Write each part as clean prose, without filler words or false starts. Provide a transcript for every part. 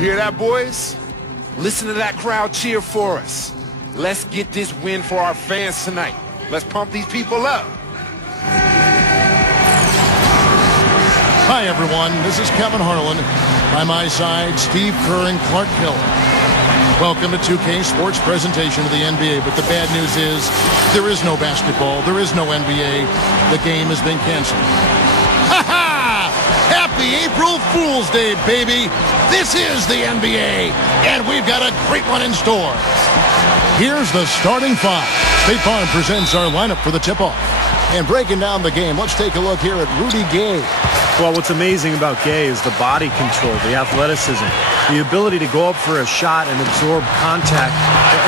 hear that, boys? Listen to that crowd cheer for us. Let's get this win for our fans tonight. Let's pump these people up. Hi, everyone. This is Kevin Harlan. By my side, Steve Kerr and Clark Hill. Welcome to 2K Sports presentation of the NBA. But the bad news is there is no basketball. There is no NBA. The game has been canceled. Ha-ha! Happy April Fool's Day, baby. This is the NBA, and we've got a great one in store. Here's the starting five. State Farm presents our lineup for the tip-off. And breaking down the game, let's take a look here at Rudy Gay. Well, what's amazing about Gay is the body control, the athleticism, the ability to go up for a shot and absorb contact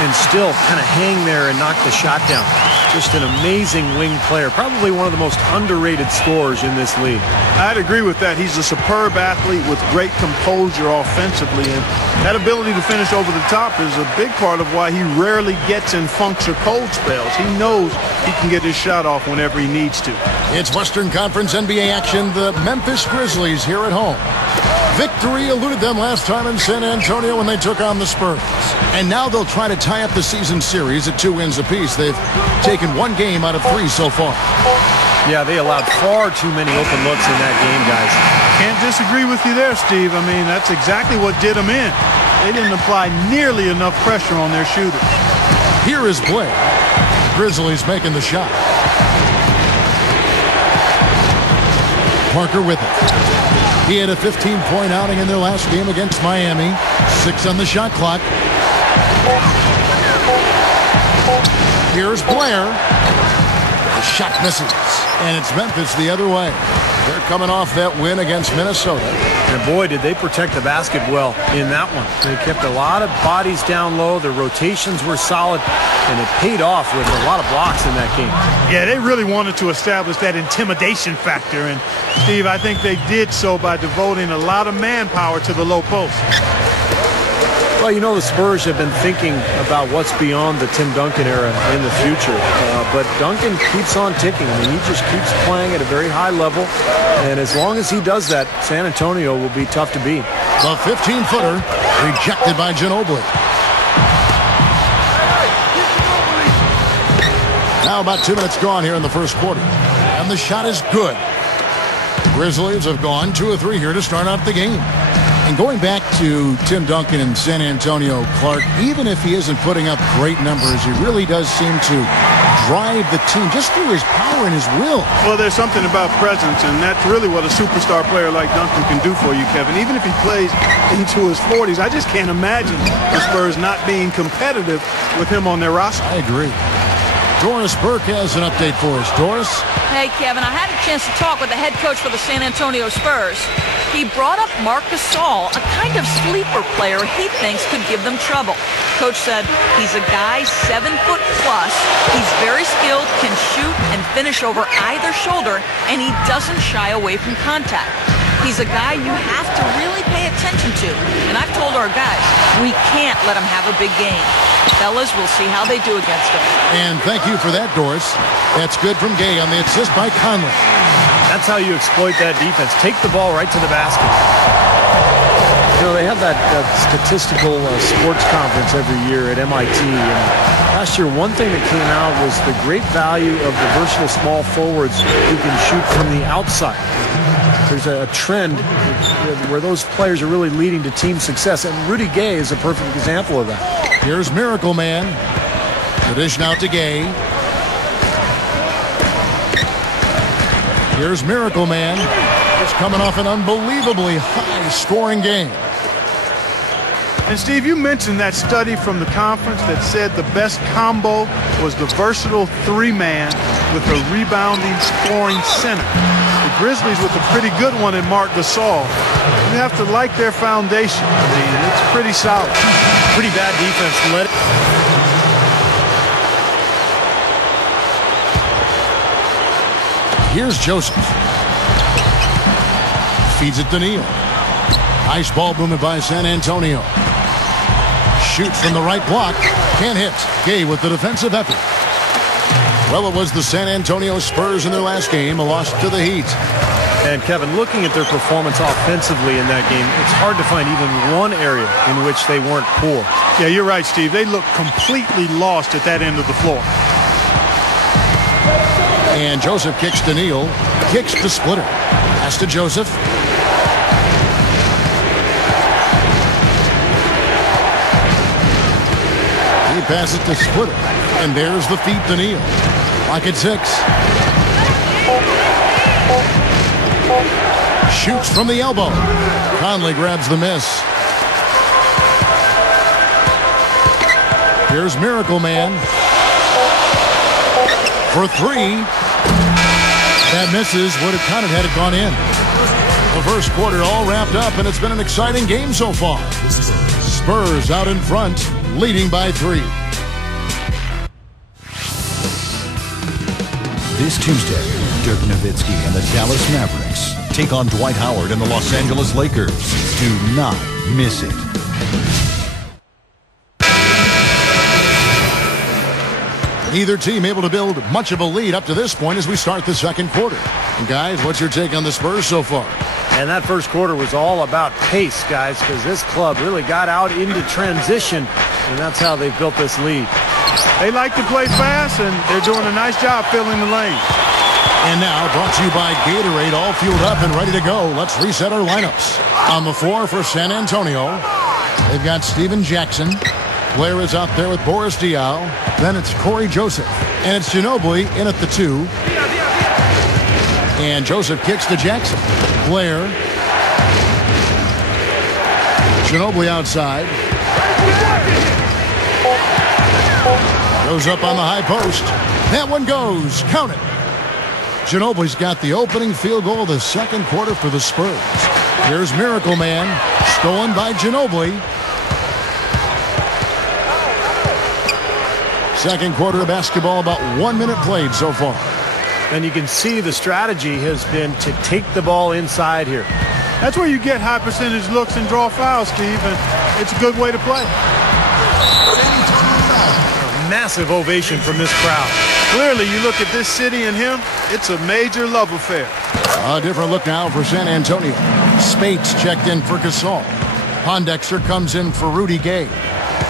and still kind of hang there and knock the shot down. Just an amazing wing player, probably one of the most underrated scorers in this league. I'd agree with that. He's a superb athlete with great composure offensively, and that ability to finish over the top is a big part of why he rarely gets in funks or cold spells. He knows he can get his shot off whenever he needs to. It's Western Conference NBA action. The Memphis Grizzlies here at home. Victory eluded them last time in San Antonio when they took on the Spurs. And now they'll try to tie up the season series at 2 wins apiece. They've taken 1 game out of 3 so far. Yeah, they allowed far too many open looks in that game, guys. Can't disagree with you there, Steve. I mean, that's exactly what did them in. They didn't apply nearly enough pressure on their shooter. Here is Blake. Grizzlies making the shot. Parker with it. He had a 15-point outing in their last game against Miami. 6 on the shot clock. Here's Blair. The shot misses. And it's Memphis the other way. They're coming off that win against Minnesota. And boy, did they protect the basket well in that one. They kept a lot of bodies down low. Their rotations were solid, and it paid off with a lot of blocks in that game. Yeah, they really wanted to establish that intimidation factor. And, Steve, I think they did so by devoting a lot of manpower to the low post. Well, you know, the Spurs have been thinking about what's beyond the Tim Duncan era in the future. But Duncan keeps on ticking. I mean, he just keeps playing at a very high level. And as long as he does that, San Antonio will be tough to beat. The 15-footer rejected by Ginobili. Now about 2 minutes gone here in the first quarter. And the shot is good. The Grizzlies have gone 2 of 3 here to start out the game. And going back to Tim Duncan in San Antonio, Clark, even if he isn't putting up great numbers, he really does seem to drive the team just through his power and his will. Well, there's something about presence, and that's really what a superstar player like Duncan can do for you, Kevin. Even if he plays into his 40s, I just can't imagine the Spurs not being competitive with him on their roster. I agree. Doris Burke has an update for us. Doris? Hey, Kevin, I had a chance to talk with the head coach for the San Antonio Spurs. He brought up Marc Gasol, a kind of sleeper player he thinks could give them trouble. Coach said he's a guy 7 foot plus. He's very skilled, can shoot and finish over either shoulder, and he doesn't shy away from contact. He's a guy you have to really pay attention to. And I've told our guys, we can't let him have a big game. Fellas, we'll see how they do against him. And thank you for that, Doris. That's good from Gay on the assist by Conley. That's how you exploit that defense. Take the ball right to the basket. You know, they have that statistical sports conference every year at MIT. And last year, one thing that came out was the great value of the versatile small forwards who can shoot from the outside. There's a trend where those players are really leading to team success, and Rudy Gay is a perfect example of that. Here's Miracle Man. The dish now to Gay. Here's Miracle Man. It's coming off an unbelievably high-scoring game. And, Steve, you mentioned that study from the conference that said the best combo was the versatile 3-man with a rebounding, scoring center. The Grizzlies with a pretty good one in Marc Gasol. You have to like their foundation. I mean, it's pretty solid. Pretty bad defense. Here's Joseph. Feeds it to Neal. Nice ball movement by San Antonio. Shoots from the right block. Can't hit. Gay with the defensive effort. Well, it was the San Antonio Spurs in their last game, a loss to the Heat. And Kevin, looking at their performance offensively in that game, it's hard to find even one area in which they weren't poor. Yeah, you're right, Steve. They look completely lost at that end of the floor. And Joseph kicks to Neal. Kicks to Splitter. Pass to Joseph. He passes to Splitter. And there's the feed to Neal. Lock at 6. Shoots from the elbow. Conley grabs the miss. Here's Miracle Man. For 3. That misses. Would have counted had it gone in. The first quarter all wrapped up, and it's been an exciting game so far. Spurs out in front, leading by 3. This Tuesday, Dirk Nowitzki and the Dallas Mavericks take on Dwight Howard and the Los Angeles Lakers. Do not miss it. Neither team able to build much of a lead up to this point as we start the second quarter. And guys, what's your take on the Spurs so far? And that first quarter was all about pace, guys, because this club really got out into transition, and that's how they built this lead. They like to play fast, and they're doing a nice job filling the lane. And now, brought to you by Gatorade, all fueled up and ready to go. Let's reset our lineups. On the floor for San Antonio, they've got Steven Jackson. Blair is out there with Boris Diaw. Then it's Corey Joseph. And it's Ginobili in at the 2. And Joseph kicks to Jackson. Blair. Ginobili outside. Goes up on the high post. That one goes. Count it. Ginobili's got the opening field goal of the second quarter for the Spurs. Here's Miracle Man. Stolen by Ginobili. Second quarter of basketball, about 1 minute played so far. And you can see the strategy has been to take the ball inside here. That's where you get high percentage looks and draw fouls, Steve, and it's a good way to play. A massive ovation from this crowd. Clearly, you look at this city and him, it's a major love affair. A different look now for San Antonio. Spates checked in for Gasol. Pondexter comes in for Rudy Gay.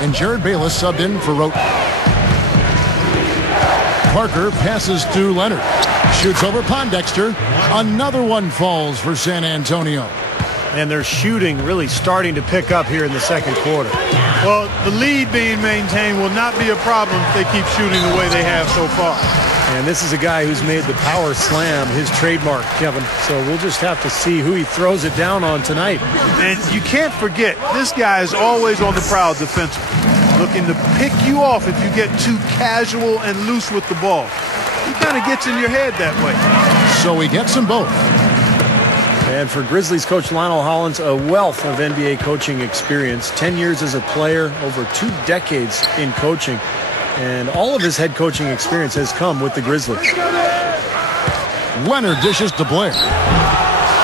And Jared Bayless subbed in for Roten. Parker passes to Leonard. Shoots over Pondexter. Another one falls for San Antonio. And their shooting really starting to pick up here in the second quarter. Well, the lead being maintained will not be a problem if they keep shooting the way they have so far. And this is a guy who's made the power slam his trademark, Kevin. So we'll just have to see who he throws it down on tonight. And you can't forget, this guy is always on the prowl defensively, looking to pick you off if you get too casual and loose with the ball. He kind of gets in your head that way. So he gets them both. And for Grizzlies coach Lionel Hollins, a wealth of NBA coaching experience. 10 years as a player, over 2 decades in coaching. And all of his head coaching experience has come with the Grizzlies. Leonard dishes to Blair.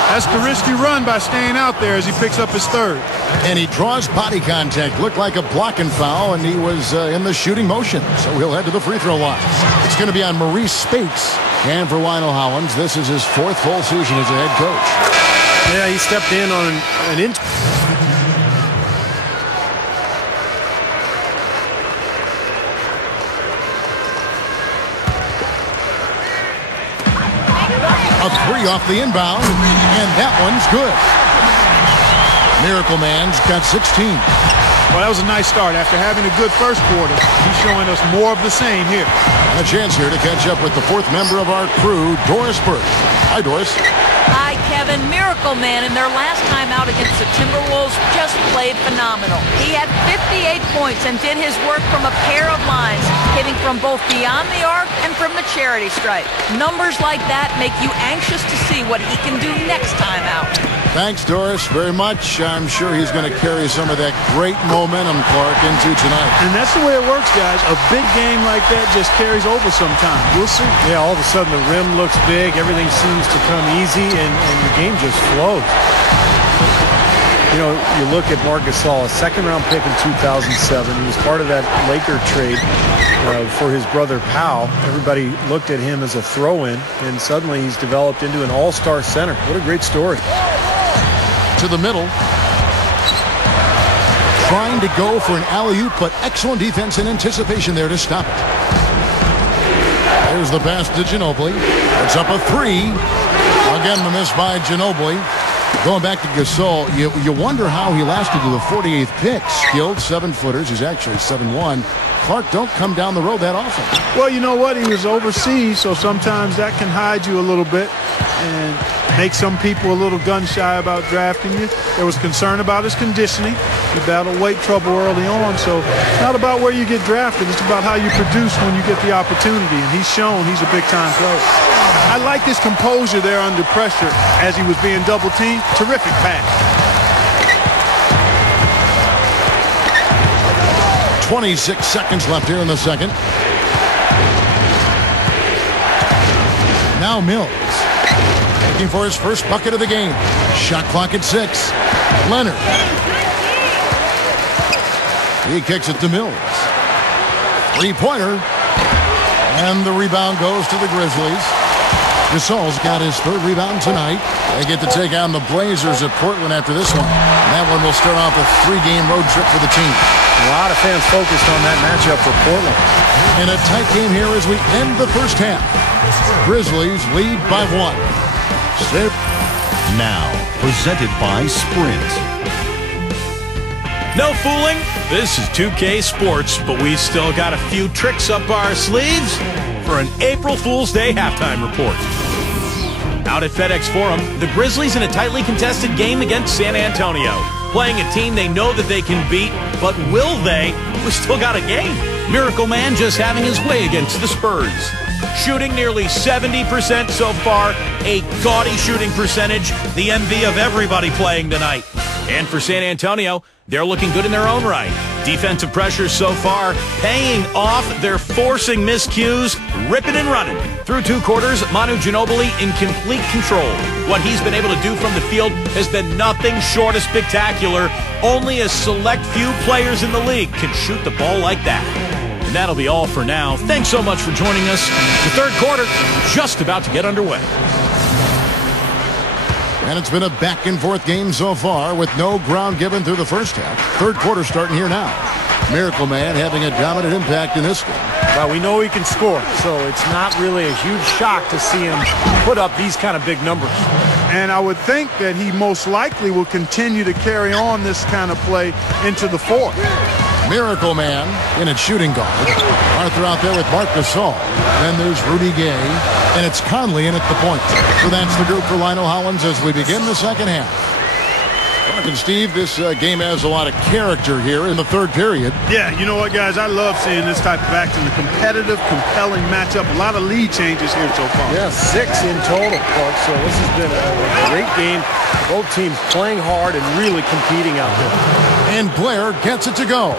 That's the risky run by staying out there as he picks up his third. And he draws body contact. Looked like a blocking foul, and he was in the shooting motion. So he'll head to the free throw line. It's going to be on Maurice Spates. And for Lionel Hollins, this is his 4th full season as a head coach. Yeah, he stepped in on an inch. A 3 off the inbound, and that one's good. Miracle Man's got 16. Well, that was a nice start. After having a good first quarter, he's showing us more of the same here. A chance here to catch up with the 4th member of our crew, Doris Burke. Hi, Doris. Hi, Kevin. Miracle Man in their last time out against the Timberwolves just played phenomenal. He had 58 points and did his work from a pair of lines, hitting from both beyond the arc and from the charity stripe. Numbers like that make you anxious to see what he can do next time out. Thanks, Doris, very much. I'm sure he's going to carry some of that great momentum, Clark, into tonight. And that's the way it works, guys. A big game like that just carries over sometimes. We'll see. Yeah, all of a sudden the rim looks big. Everything seems to come easy, and the game just flows. You know, you look at Marc Gasol, a second-round pick in 2007. He was part of that Laker trade for his brother Pau. Everybody looked at him as a throw-in, and suddenly he's developed into an all-star center. What a great story. To the middle. Trying to go for an alley-oop, but excellent defense and anticipation there to stop it. There's the pass to Ginobili. It's up a three. Again, the miss by Ginobili. Going back to Gasol, you wonder how he lasted to the 48th pick. Skilled 7-footers. He's actually 7'1". Clark don't come down the road that often. Well, you know what? He was overseas, so sometimes that can hide you a little bit and make some people a little gun-shy about drafting you. There was concern about his conditioning. He battled weight trouble early on, so it's not about where you get drafted. It's about how you produce when you get the opportunity, and he's shown he's a big-time player. I like his composure there under pressure as he was being double-teamed. Terrific pass. 26 seconds left here in the second. Now Mills. Looking for his first bucket of the game. Shot clock at 6. Leonard. He kicks it to Mills. Three-pointer. And the rebound goes to the Grizzlies. Gasol's got his third rebound tonight. They get to take on the Blazers at Portland after this one. And that one will start off a 3-game road trip for the team. A lot of fans focused on that matchup for Portland. In a tight game here as we end the first half. Grizzlies lead by 1. Now, presented by Sprint. No fooling, this is 2K Sports, but we still got a few tricks up our sleeves for an April Fool's Day halftime report. Out at FedEx Forum, the Grizzlies in a tightly contested game against San Antonio. Playing a team they know that they can beat, but will they? We still got a game. Miracle Man just having his way against the Spurs. Shooting nearly 70% so far, a gaudy shooting percentage, the envy of everybody playing tonight. And for San Antonio, they're looking good in their own right. Defensive pressure so far paying off. They're forcing miscues, ripping and running. Through 2 quarters, Manu Ginobili in complete control. What he's been able to do from the field has been nothing short of spectacular. Only a select few players in the league can shoot the ball like that. And that'll be all for now. Thanks so much for joining us. The third quarter just about to get underway. And it's been a back-and-forth game so far with no ground given through the first half. Third quarter starting here now. Miracle Man having a dominant impact in this game. Well, we know he can score, so it's not really a huge shock to see him put up these kind of big numbers. And I would think that he most likely will continue to carry on this kind of play into the fourth. Miracle Man in at shooting guard. Arthur out there with Marc Gasol. Then there's Rudy Gay. And it's Conley in at the point. So that's the group for Lionel Hollins as we begin the second half. Mark and Steve, this game has a lot of character here in the third period. Yeah, you know what, guys? I love seeing this type of action. A competitive, compelling matchup. A lot of lead changes here so far. Yeah, 6 in total, Clark. So this has been a great game. Both teams playing hard and really competing out there. And Blair gets it to go.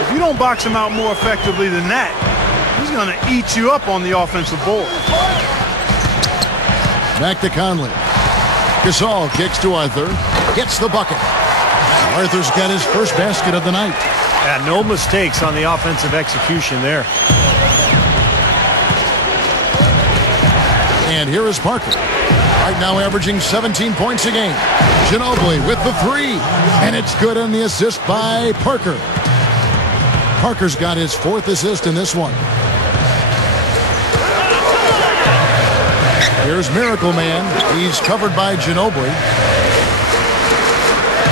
If you don't box him out more effectively than that, he's going to eat you up on the offensive board. Back to Conley. Gasol kicks to Arthur. Gets the bucket. Arthur's got his first basket of the night. Yeah, no mistakes on the offensive execution there. And here is Parker. Right now averaging 17 points a game. Ginobili with the 3. And it's good on the assist by Parker. Parker's got his 4th assist in this one. Here's Miracle Man. He's covered by Ginobili.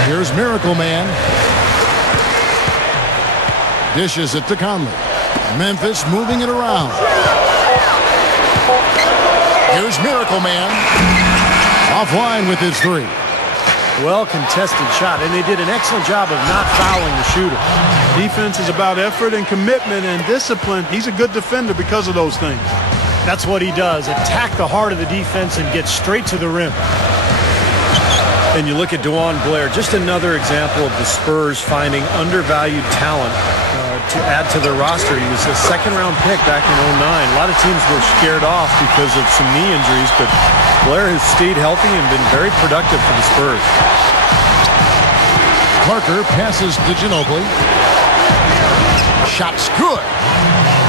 Here's Miracle Man. Dishes it to Conley. Memphis moving it around. Here's Miracle Man. Offline with his 3. Well contested shot, and they did an excellent job of not fouling the shooter. Defense is about effort and commitment and discipline. He's a good defender because of those things. That's what he does. Attack the heart of the defense and get straight to the rim. And you look at DeJuan Blair, just another example of the Spurs finding undervalued talent to add to their roster. He was a second-round pick back in 2009. A lot of teams were scared off because of some knee injuries, but Blair has stayed healthy and been very productive for the Spurs. Parker passes to Ginobili. Shot's good.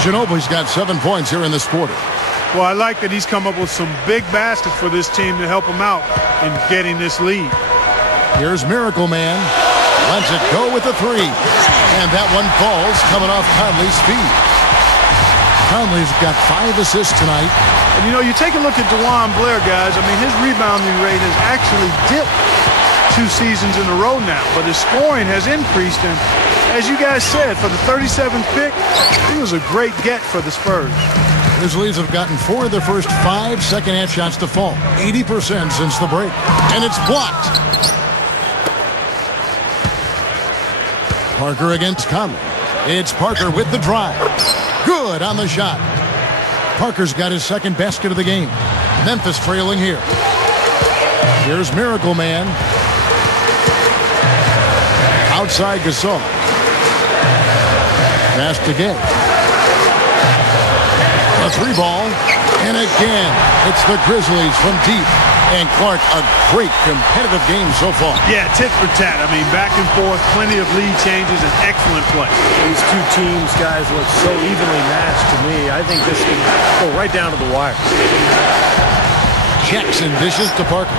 Ginobili's got 7 points here in this quarter. Well, I like that he's come up with some big baskets for this team to help him out in getting this lead. Here's Miracle Man. Lets it go with the three. And that one falls coming off Conley's feet. Conley's got 5 assists tonight. And, you know, you take a look at DeJuan Blair, guys. I mean, his rebounding rate has actually dipped 2 seasons in a row now. But his scoring has increased. And as you guys said, for the 37th pick, he was a great get for the Spurs. Grizzlies have gotten 4 of their first 5 second-half shots to fall. 80% since the break. And it's blocked. Parker against Conley. It's Parker with the drive. Good on the shot. Parker's got his 2nd basket of the game. Memphis trailing here. Here's Miracle Man. Outside Gasol. Pass to Gay. A 3-ball. And again, it's the Grizzlies from deep. And Clark, a great competitive game so far. Yeah, tit for tat. I mean, back and forth, plenty of lead changes, and excellent play. These two teams, guys, look so evenly matched to me. I think this could go right down to the wire. Jackson dishes to Parker.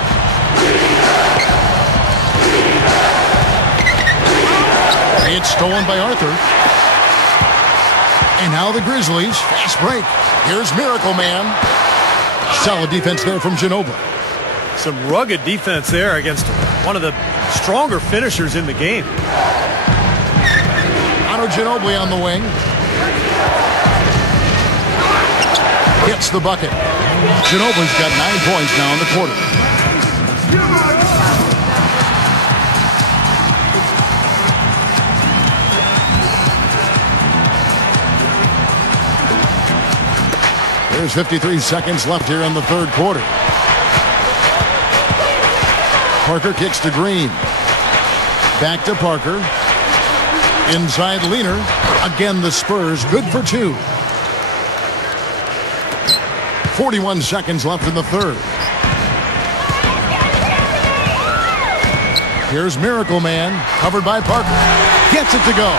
It's stolen by Arthur. And now the Grizzlies. Fast break. Here's Miracle Man. Solid defense there from Ginobili. Some rugged defense there against one of the stronger finishers in the game. Ginobili on the wing. Gets the bucket. Ginobili's got 9 points now in the quarter. There's 53 seconds left here in the 3rd quarter. Parker kicks to Green. Back to Parker. Inside Leaner. Again, the Spurs good for 2. 41 seconds left in the 3rd. Here's Miracle Man. Covered by Parker. Gets it to go.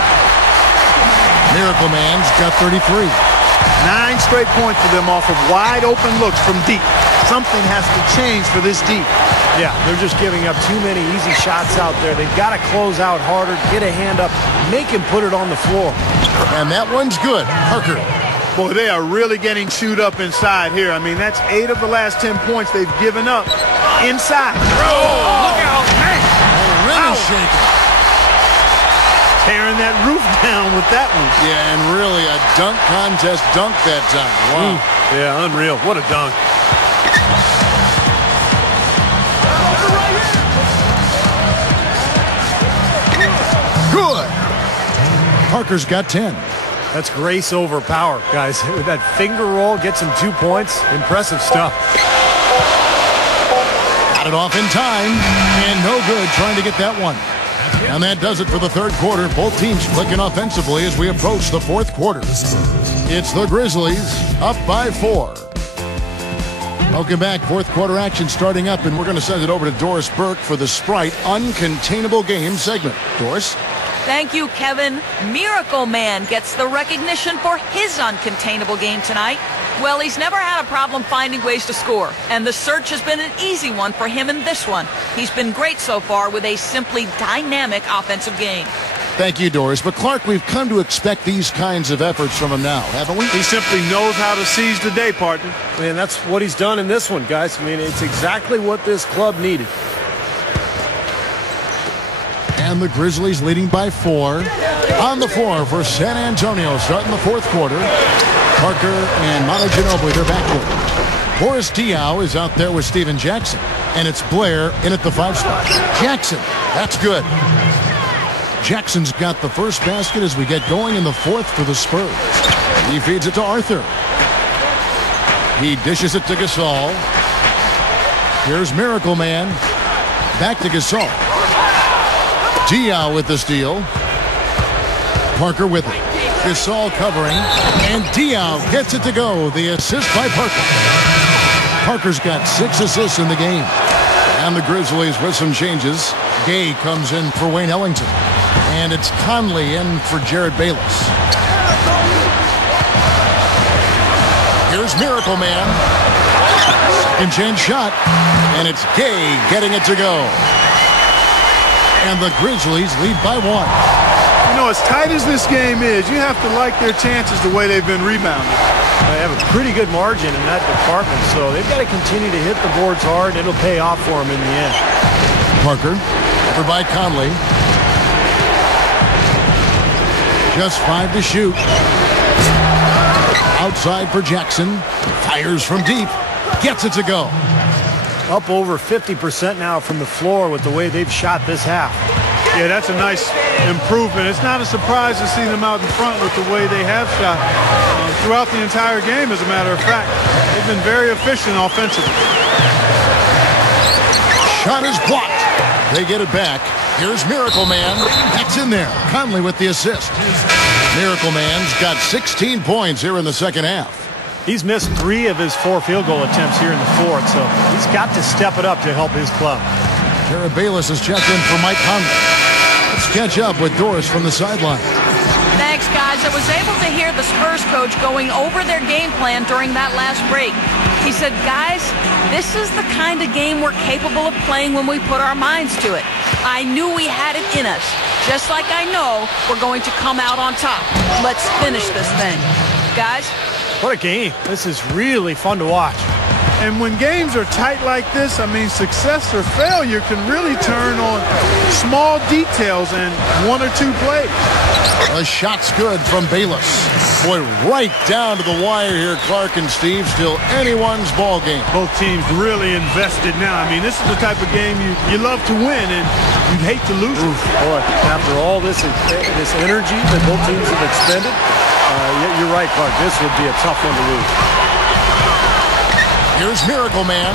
Miracle Man's got 33. 9 straight points for them off of wide open looks from deep. Something has to change for this deep. Yeah, they're just giving up too many easy shots out there. They've got to close out harder, get a hand up, make him put it on the floor. And that one's good. Parker. Boy, they are really getting chewed up inside here. I mean, that's 8 of the last 10 points they've given up inside. Oh, look out, man. Really shaking. Tearing that roof down with that one. Yeah, and really a dunk contest dunk that time. Wow. Yeah, unreal. What a dunk. Good. Parker's got 10. That's grace over power, guys. With that finger roll, gets him 2 points. Impressive stuff. Got it off in time, and no good trying to get that one. And that does it for the 3rd quarter. Both teams clicking offensively as we approach the 4th quarter. It's the Grizzlies up by 4. Welcome back. 4th quarter action starting up, and we're going to send it over to Doris Burke for the Sprite Uncontainable Game segment. Doris? Thank you, Kevin. Miracle Man gets the recognition for his uncontainable game tonight. Well, he's never had a problem finding ways to score, and the search has been an easy one for him in this one. He's been great so far with a simply dynamic offensive game. Thank you, Doris. But, Clark, we've come to expect these kinds of efforts from him now, haven't we? He simply knows how to seize the day, partner. Man, that's what he's done in this one, guys. I mean, it's exactly what this club needed. And the Grizzlies leading by 4. On the floor for San Antonio starting the 4th quarter. Parker and Manu Ginobili, they're backcourt. Boris Diaw is out there with Steven Jackson. And it's Blair in at the 5 spot. Jackson, that's good. Jackson's got the first basket as we get going in the 4th for the Spurs. He feeds it to Arthur. He dishes it to Gasol. Here's Miracle Man. Back to Gasol. Diaw with the steal. Parker with it. Gasol covering. And Diaw gets it to go. The assist by Parker. Parker's got 6 assists in the game. And the Grizzlies with some changes. Gay comes in for Wayne Ellington. And it's Conley in for Jared Bayless. Here's Miracle Man. Second chance shot. And it's Gay getting it to go. And the Grizzlies lead by 1. You know, as tight as this game is, you have to like their chances the way they've been rebounding. They have a pretty good margin in that department, so they've got to continue to hit the boards hard, and it'll pay off for them in the end. Parker, over by Conley. Just 5 to shoot. Outside for Jackson. Fires from deep. Gets it to go. Up over 50% now from the floor with the way they've shot this half. Yeah, that's a nice improvement. It's not a surprise to see them out in front with the way they have shot throughout the entire game, as a matter of fact. They've been very efficient offensively. Shot is blocked. They get it back. Here's Miracle Man. That's in there. Conley with the assist. Miracle Man's got 16 points here in the second half. He's missed 3 of his 4 field goal attempts here in the fourth, so he's got to step it up to help his club. Jared Bayless has checked in for Mike Conley. Let's catch up with Doris from the sideline. Thanks, guys. I was able to hear the Spurs coach going over their game plan during that last break. He said, guys, this is the kind of game we're capable of playing when we put our minds to it. I knew we had it in us, just like I know we're going to come out on top. Let's finish this thing. Guys? What a game. This is really fun to watch. And when games are tight like this, I mean, success or failure can really turn on small details and 1 or 2 plays. A shot's good from Bayless. Boy, right down to the wire here, Clark and Steve. Still anyone's ball game. Both teams really invested now. I mean, this is the type of game you love to win, and you'd hate to lose it. Boy, after all this energy that both teams have expended, you're right, Clark. This would be a tough one to lose. Here's Miracle Man.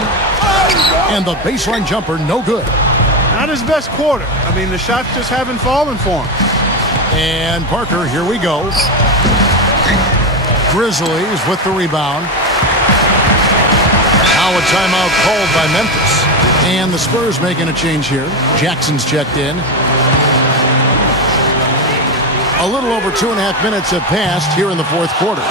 And the baseline jumper, no good. Not his best quarter. I mean, the shots just haven't fallen for him. And Parker, here we go. Grizzlies with the rebound. Now a timeout called by Memphis. And the Spurs making a change here. Jackson's checked in. A little over 2.5 minutes have passed here in the fourth quarter.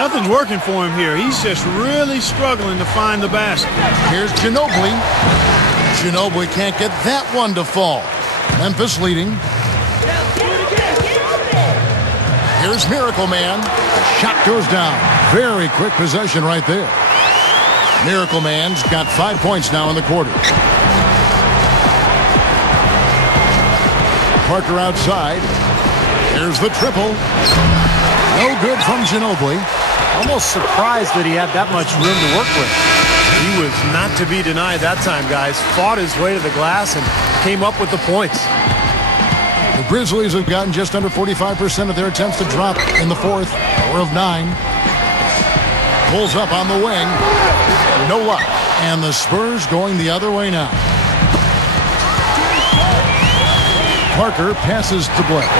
Nothing's working for him here. He's just really struggling to find the basket. Here's Ginobili. Ginobili can't get that one to fall. Memphis leading. Here's Miracle Man. Shot goes down. Very quick possession right there. Miracle Man's got 5 points now in the quarter. Parker outside. Here's the triple. No good from Ginobili. Almost surprised that he had that much room to work with. He was not to be denied that time, guys. Fought his way to the glass and came up with the points. The Grizzlies have gotten just under 45% of their attempts to drop in the fourth. 4 of 9. Pulls up on the wing. No luck. And the Spurs going the other way now. Parker passes to Blake.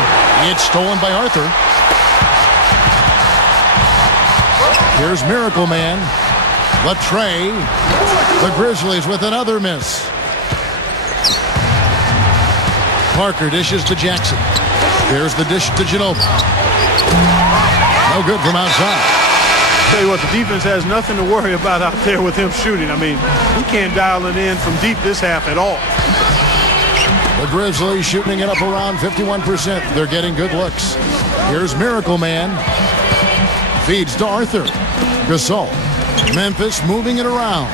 It's stolen by Arthur. Here's Miracle Man. Latrey. The Grizzlies with another miss. Parker dishes to Jackson. There's the dish to Ginobili. No good from outside. Tell you what, the defense has nothing to worry about out there with him shooting. I mean, he can't dial it in from deep this half at all. The Grizzlies shooting it up around 51%. They're getting good looks. Here's Miracle Man. Feeds to Arthur. Gasol. Memphis moving it around.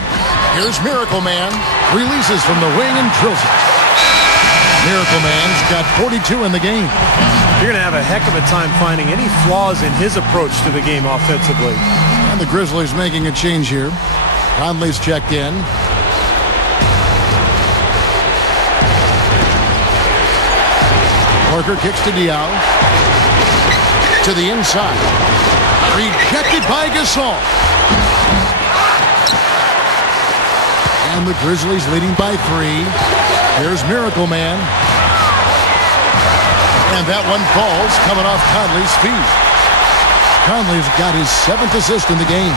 Here's Miracle Man. Releases from the wing and drills it. Miracle Man's got 42 in the game. You're going to have a heck of a time finding any flaws in his approach to the game offensively. And the Grizzlies making a change here. Conley's checked in. Parker kicks to Diaw. To the inside. Rejected by Gasol. And the Grizzlies leading by 3. Here's Miracle Man. And that one falls coming off Conley's feet. Conley's got his 7th assist in the game.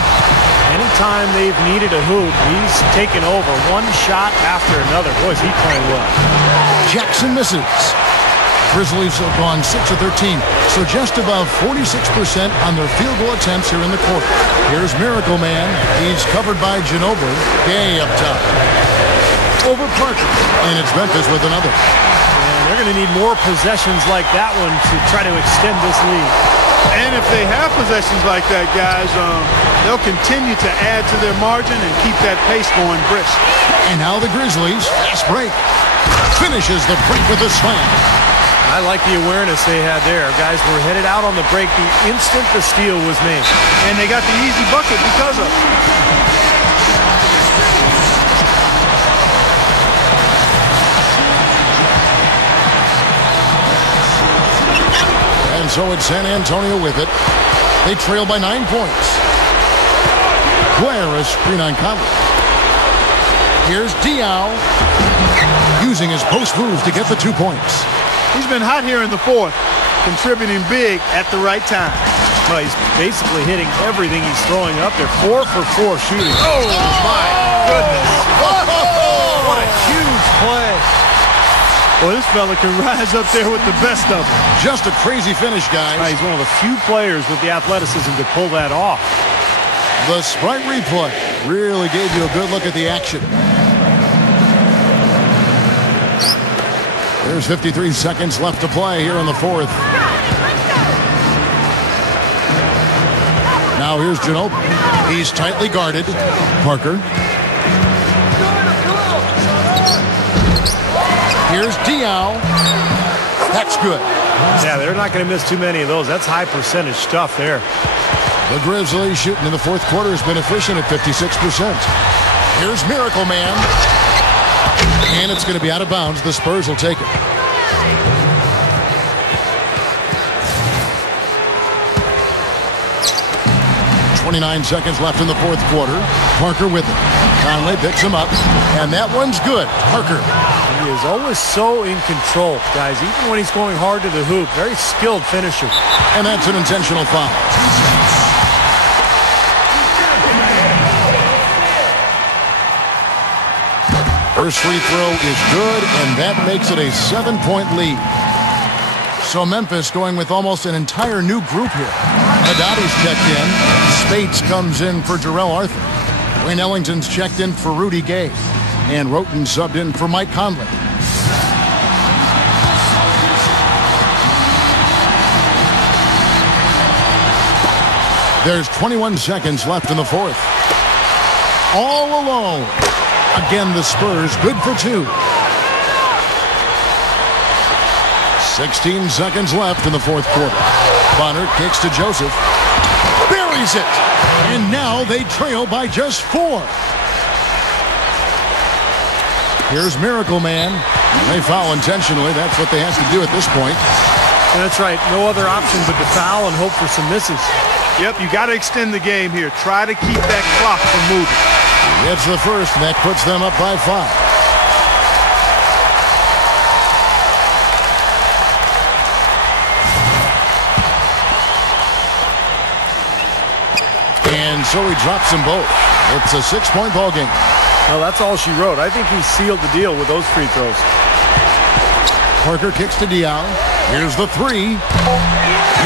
Anytime they've needed a hoop, he's taken over one shot after another. Boy, is he playing well. Jackson misses. Grizzlies have gone 6 of 13, so just above 46% on their field goal attempts here in the quarter. Here's Miracle Man. He's covered by Ginobili. Gay up top. Over Parker. And it's Memphis with another. And they're going to need more possessions like that one to try to extend this lead. And if they have possessions like that, guys, they'll continue to add to their margin and keep that pace going brisk. And now the Grizzlies, fast break. Finishes the break with a slam. I like the awareness they had there. Guys were headed out on the break the instant the steal was made. And they got the easy bucket because of it. And so it's San Antonio with it. They trail by 9 points. Blair is screen on Conley. Here's Diaw using his post moves to get the 2 points. He's been hot here in the fourth, contributing big at the right time. Well, he's basically hitting everything he's throwing up there. 4 for 4 shooting. Oh, my goodness. What a huge play. Well, this fella can rise up there with the best of them. Just a crazy finish, guys. He's one of the few players with the athleticism to pull that off. The Sprite replay really gave you a good look at the action. There's 53 seconds left to play here in the fourth. Now here's Ginobili. He's tightly guarded. Parker. Here's Diaw. That's good. Yeah, they're not going to miss too many of those. That's high percentage stuff there. The Grizzlies shooting in the fourth quarter has been efficient at 56%. Here's Miracle Man. And it's going to be out of bounds. The Spurs will take it. .29 seconds left in the fourth quarter. Parker with it. Conley picks him up. And that one's good. Parker. He is always so in control, guys. Even when he's going hard to the hoop. Very skilled finisher. And that's an intentional foul. First free throw is good, and that makes it a 7-point lead. So Memphis going with almost an entire new group here. Hadadi's checked in. Spates comes in for Jarrell Arthur. Wayne Ellington's checked in for Rudy Gay. And Roten subbed in for Mike Conley. There's 21 seconds left in the fourth. All alone. Again, the Spurs good for 2. 16 seconds left in the fourth quarter. Bonner kicks to Joseph. Buries it. And now they trail by just 4. Here's Miracle Man. They foul intentionally. That's what they have to do at this point. That's right. No other option but to foul and hope for some misses. Yep, you got to extend the game here. Try to keep that clock from moving. It's the first, and that puts them up by 5. And so he drops them both. It's a 6-point ball game. Well, that's all she wrote. I think he sealed the deal with those free throws. Parker kicks to Diaw. Here's the 3.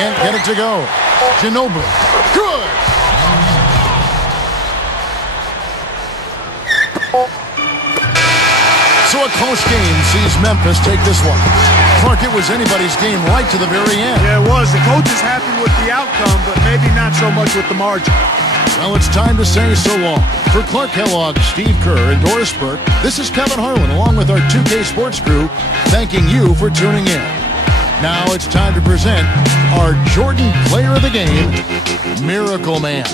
Can't get it to go. Ginobili. Good. So a close game sees Memphis take this one. Clark, it was anybody's game right to the very end. Yeah, it was. The coach is happy with the outcome, but maybe not so much with the margin. Well, it's time to say so long. For Clark Kellogg, Steve Kerr, and Doris Burke, this is Kevin Harlan along with our 2K Sports crew, thanking you for tuning in. Now it's time to present our Jordan Player of the Game, Miracle Man.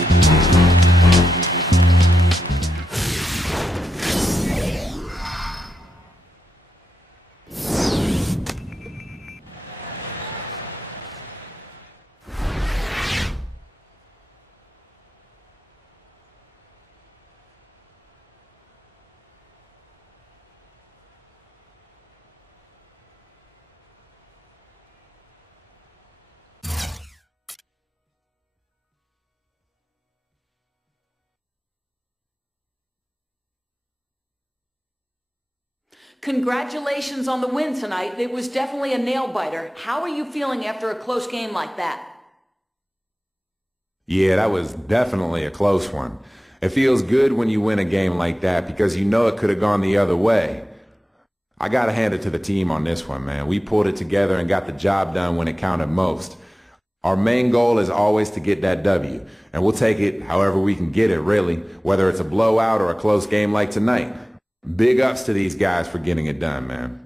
Congratulations on the win tonight. It was definitely a nail-biter. How are you feeling after a close game like that? Yeah, that was definitely a close one. It feels good when you win a game like that because you know it could have gone the other way. I got to hand it to the team on this one, man. We pulled it together and got the job done when it counted most. Our main goal is always to get that W, and we'll take it however we can get it, really, whether it's a blowout or a close game like tonight. Big ups to these guys for getting it done, man.